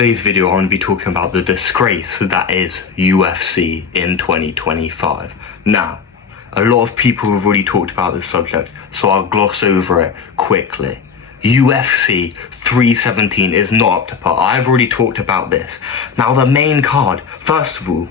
today's video, I'm going to be talking about the disgrace that is UFC in 2025. Now, a lot of people have already talked about this subject, so I'll gloss over it quickly. UFC 317 is not up to par. I've already talked about this. Now, the main card, first of all,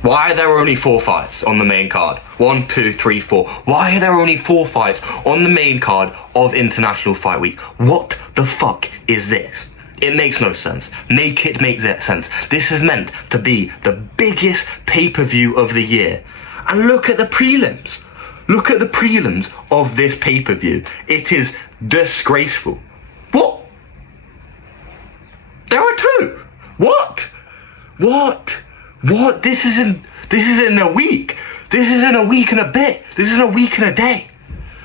why are there only 4 fights on the main card? 1, 2, 3, 4. Why are there only 4 fights on the main card of International Fight Week? What the fuck is this? It makes no sense. Make it make that sense. This is meant to be the biggest pay-per-view of the year. And look at the prelims. Look at the prelims of this pay-per-view. It is disgraceful. What? There are 2. What? What? This is in a week. This is in a week and a bit. This is in a week and a day.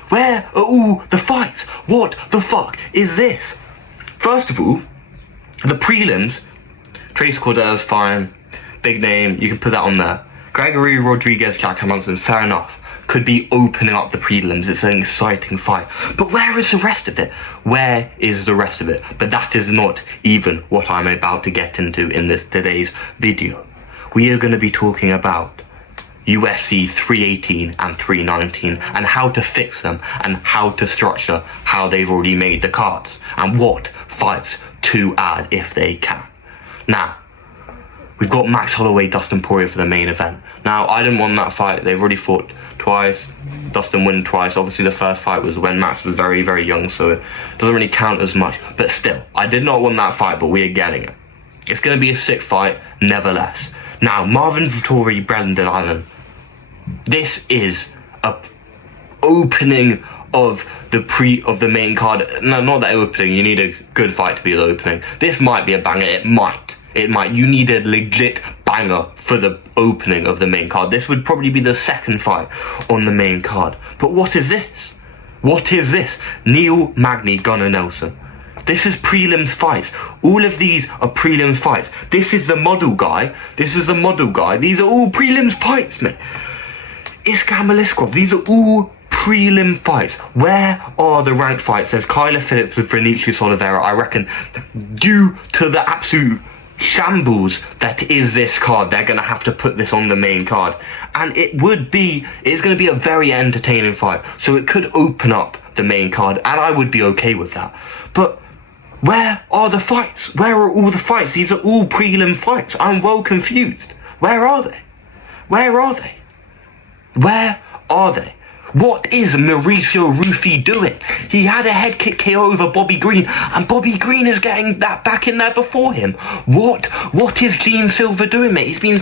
Where are all the fights? What the fuck is this? First of all, the prelims, Trace Cortez, fine. Big name, you can put that on there. Gregory Rodriguez, Jack Hermansson, fair enough. Could be opening up the prelims. It's an exciting fight. But where is the rest of it? Where is the rest of it? But that is not even what I'm about to get into in today's video. We are going to be talking about UFC 318 and 319 and how to fix them and how to structure how they've already made the cards and what fights to add if they can. Now, we've got Max Holloway, Dustin Poirier for the main event. Now, I didn't want that fight. They've already fought twice. Dustin won twice. Obviously, the first fight was when Max was very, very young, so it doesn't really count as much. But still, I did not want that fight, but we are getting it. It's going to be a sick fight, nevertheless. Now, Marvin Vettori, Brendan Allen. This is a opening of the main card. No, not that opening. You need a good fight to be the opening. This might be a banger. It might. You need a legit banger for the opening of the main card. This would probably be the second fight on the main card. But what is this? What is this? Neil Magny, Gunnar Nelson. This is prelims fights. All of these are prelims fights. This is the model guy. This is the model guy. These are all prelims fights, mate. Iskan Maliskov. These are all prelim fights. Where are the ranked fights? There's Kyler Phillips with Vinicius Oliveira. I reckon due to the absolute shambles that is this card, they're going to have to put this on the main card. And it's going to be a very entertaining fight. So it could open up the main card, and I would be okay with that. But where are the fights? Where are all the fights? These are all prelim fights. I'm well confused. Where are they? Where are they? Where are they? What is Mauricio Rufy doing? He had a head kick KO over Bobby Green, and Bobby Green is getting that back in there before him. What is Gene Silver doing, mate? He's been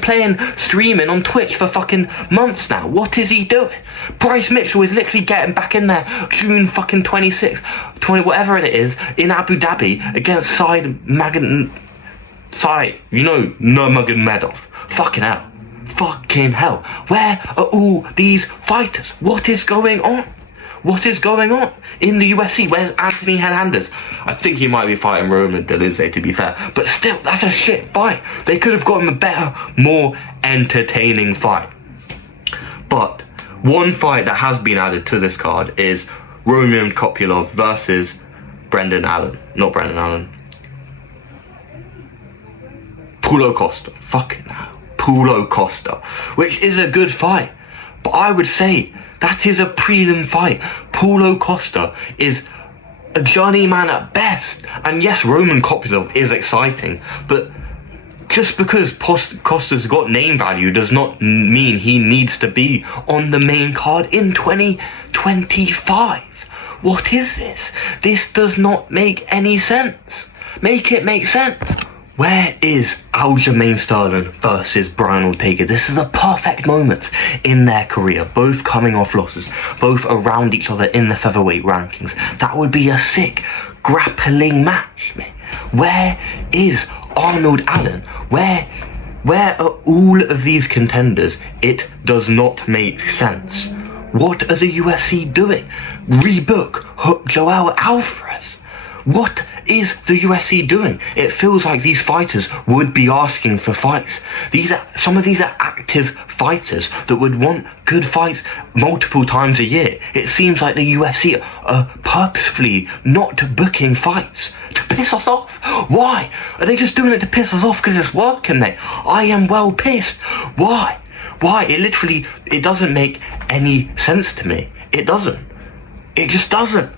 streaming on Twitch for fucking months now. What is he doing? Bryce Mitchell is literally getting back in there June fucking 26th, 20, whatever it is, in Abu Dhabi against Nurmagomedov. Fucking hell. Fucking hell. Where are all these fighters? What is going on? What is going on in the UFC? Where's Anthony Hernandez? I think he might be fighting Roman Dolidze, to be fair. But still, that's a shit fight. They could have gotten a better, more entertaining fight. But one fight that has been added to this card is Roman Kopylov versus Brendan Allen. Not Brendan Allen. Paulo Costa. Fucking hell. Paulo Costa, which is a good fight, but I would say that is a prelim fight. Paulo Costa is a journeyman at best, and yes, Roman Kopylov is exciting, but just because Costa's got name value does not mean he needs to be on the main card in 2025. What is this? This does not make any sense. Make it make sense. Where is Aljamain Sterling versus Brian Ortega? This is a perfect moment in their career, both coming off losses, both around each other in the featherweight rankings. That would be a sick grappling match, mate. Where is Arnold Allen? Where are all of these contenders? It does not make sense. What are the UFC doing? Rebook Joel Alvarez. What is the UFC doing? It feels like these fighters would be asking for fights. Some of these are active fighters that would want good fights multiple times a year. It seems like the UFC are purposefully not booking fights to piss us off. Why? Are they just doing it to piss us off because it's working, mate? I am well pissed. Why? It doesn't make any sense to me. It doesn't. It just doesn't.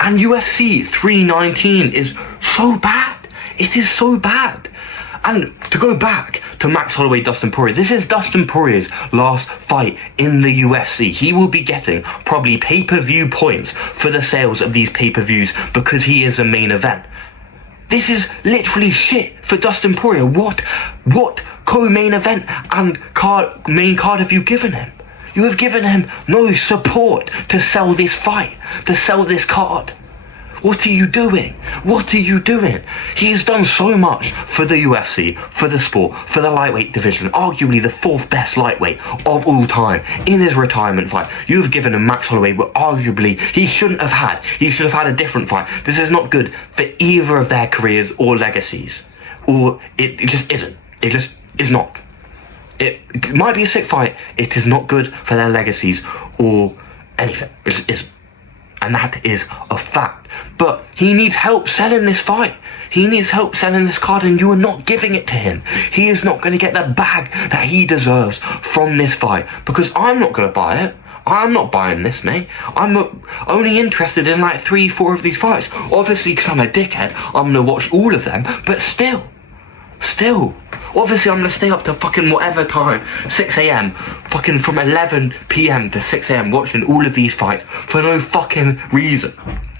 And UFC 319 is so bad. It is so bad. And to go back to Max Holloway, Dustin Poirier, this is Dustin Poirier's last fight in the UFC. He will be getting probably pay-per-view points for the sales of these pay-per-views because he is a main event. This is literally shit for Dustin Poirier. What co-main event and main card have you given him? You have given him no support to sell this fight, to sell this card. What are you doing? What are you doing? He has done so much for the UFC, for the sport, for the lightweight division, arguably the 4th best lightweight of all time in his retirement fight. You have given him Max Holloway, but arguably he shouldn't have had. He should have had a different fight. This is not good for either of their careers or legacies. Or it just isn't. It just is not. It might be a sick fight. It is not good for their legacies or anything. It just isn't. And that is a fact. But he needs help selling this fight. He needs help selling this card, and you are not giving it to him. He is not going to get the bag that he deserves from this fight, because I'm not going to buy it. I'm not buying this, mate. I'm only interested in like 3-4 of these fights. Obviously, because I'm a dickhead, I'm going to watch all of them, but still. Obviously, I'm going to stay up to fucking whatever time, 6 a.m, fucking from 11 p.m. to 6 a.m. watching all of these fights for no fucking reason.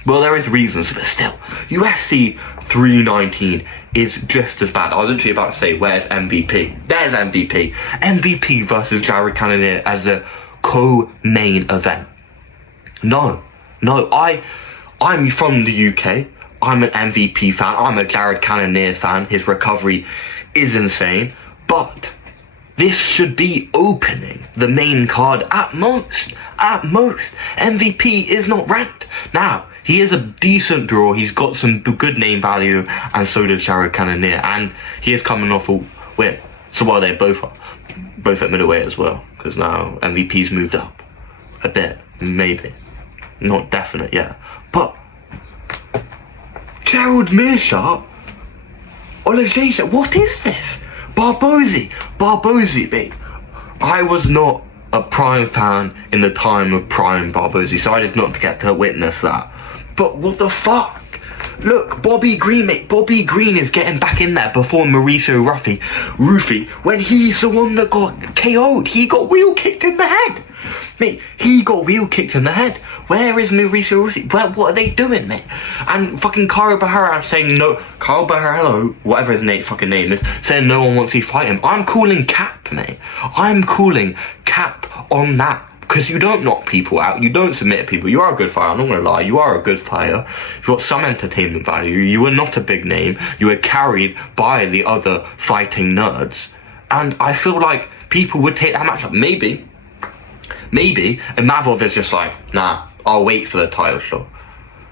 Well, there is reasons, but still. UFC 319 is just as bad. I was literally about to say, where's MVP? There's MVP. MVP versus Jared Cannonier as a co-main event. No, I'm from the UK. I'm an MVP fan. I'm a Jared Cannonier fan. His recovery is insane. But this should be opening the main card at most. At most. MVP is not ranked. Now, he is a decent draw. He's got some good name value, and so does Jared Cannonier. And he is coming off a win. So while they both are, both at middleweight as well, because now MVP's moved up a bit, maybe. Not definite yet. But Gerald Meerschaert, Olajuwon, what is this? Barbozi, mate. I was not a Prime fan in the time of Prime Barbozi, so I did not get to witness that. But what the fuck? Look, Bobby Green, mate. Bobby Green is getting back in there before Mauricio Rufy, when he's the one that got KO'd. He got wheel kicked in the head. Mate, he got wheel kicked in the head. Where is Mauricio Rufy? What are they doing, mate? And fucking Kyle Bahara saying no. Kyle Bahara, whatever his fucking name is, saying no one wants to fight him. I'm calling cap, mate. I'm calling cap on that. Because you don't knock people out, you don't submit people. You are a good fighter, I'm not going to lie, you are a good fighter. You've got some entertainment value, you are not a big name, you were carried by the other fighting nerds. And I feel like people would take that matchup. Maybe, and Mavov is just like, nah, I'll wait for the title shot.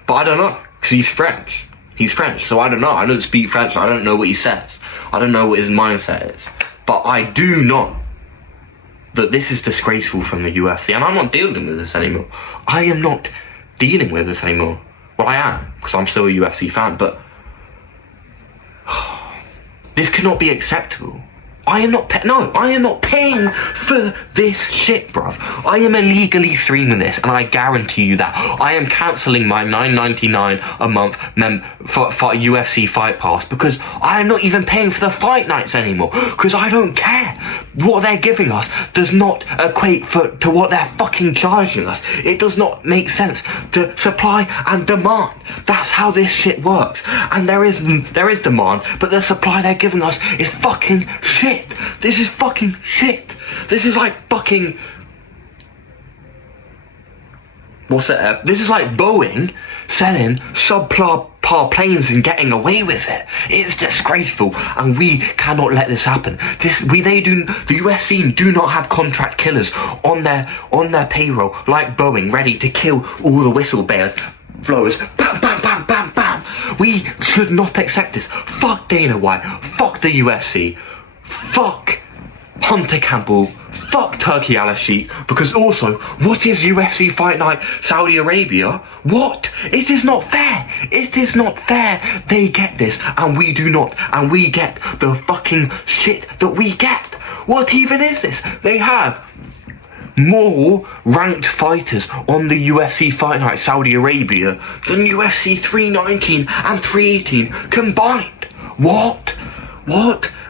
But I don't know, because he's French, so I don't know, I don't speak French, I don't know what he says. I don't know what his mindset is. But I do know that this is disgraceful from the UFC, and I'm not dealing with this anymore. I am not dealing with this anymore. Well, I am, because I'm still a UFC fan, but this cannot be acceptable. I am not paying for this shit, bruv. I am illegally streaming this, and I guarantee you that. I am cancelling my $9.99 a month for UFC Fight Pass, because I am not even paying for the fight nights anymore, because I don't care. What they're giving us does not equate to what they're fucking charging us. It does not make sense. To supply and demand. That's how this shit works. And there is demand, but the supply they're giving us is fucking shit. This is fucking shit. This is like fucking... What's that? This is like Boeing selling subpar planes and getting away with it. It's disgraceful, and we cannot let this happen. The UFC do not have contract killers on their payroll like Boeing, ready to kill all the whistleblowers. Bam, bam, bam. bam, bam, bam. We should not accept this. Fuck Dana White. Fuck the UFC. Fuck Hunter Campbell. Fuck Turkey Al-Sheikh. Because also, what is UFC Fight Night Saudi Arabia? What? It is not fair. It is not fair. They get this and we do not. And we get the fucking shit that we get. What even is this? They have more ranked fighters on the UFC Fight Night Saudi Arabia than UFC 319 and 318 combined. What?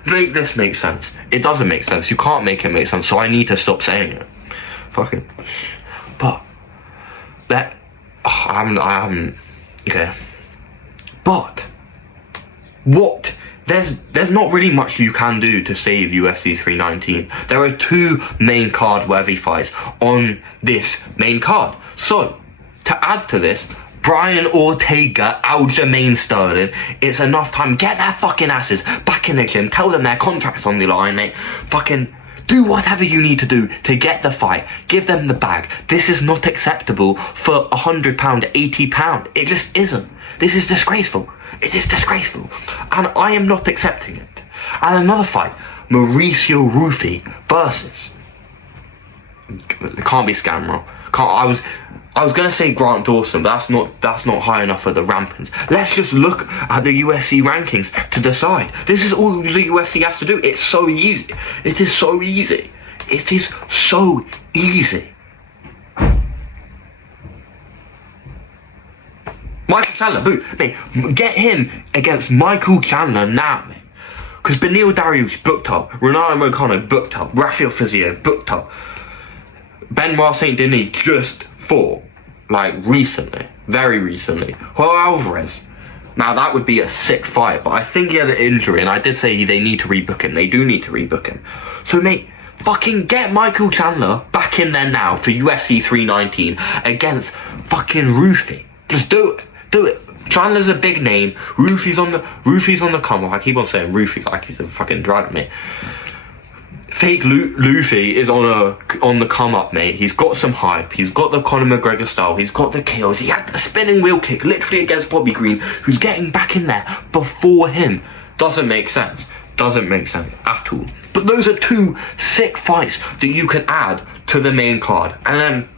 Make this make sense. It doesn't make sense. You can't make it make sense, so I need to stop saying it. Fucking. But that I haven't okay. But what? There's not really much you can do to save UFC 319. There are two main card worthy fights on this main card. So, to add to this, Brian Ortega, Aljamain Sterling, it's enough time. Get their fucking asses back in the gym. Tell them their contract's on the line, mate. Fucking do whatever you need to do to get the fight. Give them the bag. This is not acceptable for £100, £80. It just isn't. This is disgraceful. It is disgraceful. And I am not accepting it. And another fight, Mauricio Rufy versus... It can't be Scamrow. I was gonna say Grant Dawson, but that's not high enough for the rankings. Let's just look at the UFC rankings to decide. This is all the UFC has to do. It's so easy. It is so easy. It is so easy. Michael Chandler, boo, mate, get him against Michael Chandler now, mate. Because Beneil Dariush booked up, Renato Moicano booked up, Rafael Fiziev booked up. Benoit Saint Denis just fought, like recently, very recently. Joe Alvarez. Now that would be a sick fight, but I think he had an injury, and I did say they need to rebook him. They do need to rebook him. So mate, fucking get Michael Chandler back in there now for UFC 319 against fucking Rufy. Just do it. Do it. Chandler's a big name. Rufy's on the come up. I keep on saying Rufy like he's a fucking drug, mate. Fake Luffy is on the come up, mate. He's got some hype. He's got the Conor McGregor style. He's got the kills. He had the spinning wheel kick literally against Bobby Green, who's getting back in there before him. Doesn't make sense. Doesn't make sense at all. But those are two sick fights that you can add to the main card. And then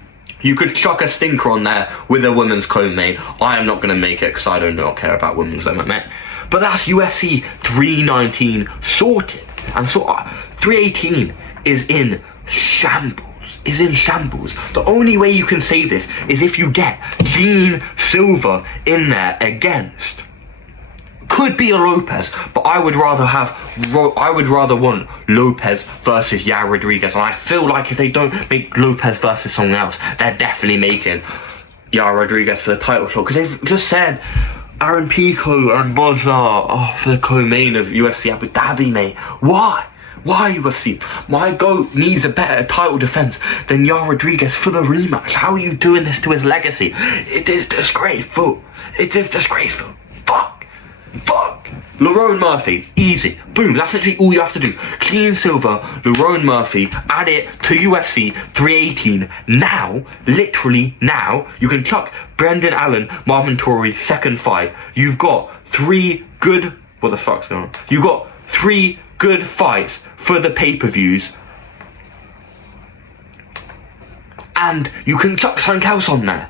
you could chuck a stinker on there with a women's co-main. I am not going to make it because I do not care about women's MMA. But that's UFC 319 sorted. And so 318 is in shambles. The only way you can save this is if you get Gene Silva in there against... Could be a Lopez, but I would rather want Lopez versus Yair Rodriguez, and I feel like if they don't make Lopez versus someone else, they're definitely making Yair Rodriguez for the title shot, because they've just said Aaron Pico and Bosnia for the co-main of UFC Abu Dhabi, mate. Why UFC? My GOAT needs a better title defense than Yair Rodriguez for the rematch. How are you doing this to his legacy? It is disgraceful. It is disgraceful. Fuck. Lerone Murphy, easy. Boom, that's literally all you have to do. Gene Silva, Lerone Murphy, add it to UFC 318 now, literally now. You can chuck Brendan Allen, Marvin Torrey, second fight. You've got three good... What the fuck's going on? You've got three good fights for the pay-per-views. And you can chuck something else on there.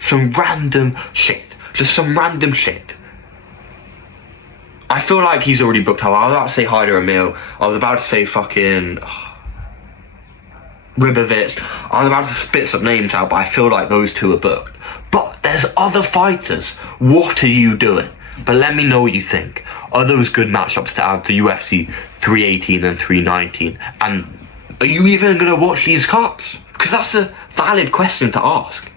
Some random shit. Just some random shit. I feel like he's already booked up. I was about to say Hyder Emil. I was about to say fucking... Ribovich. I was about to spit some names out, but I feel like those two are booked. But there's other fighters. What are you doing? But let me know what you think. Are those good matchups to add to UFC 318 and 319? And are you even going to watch these cards? Because that's a valid question to ask.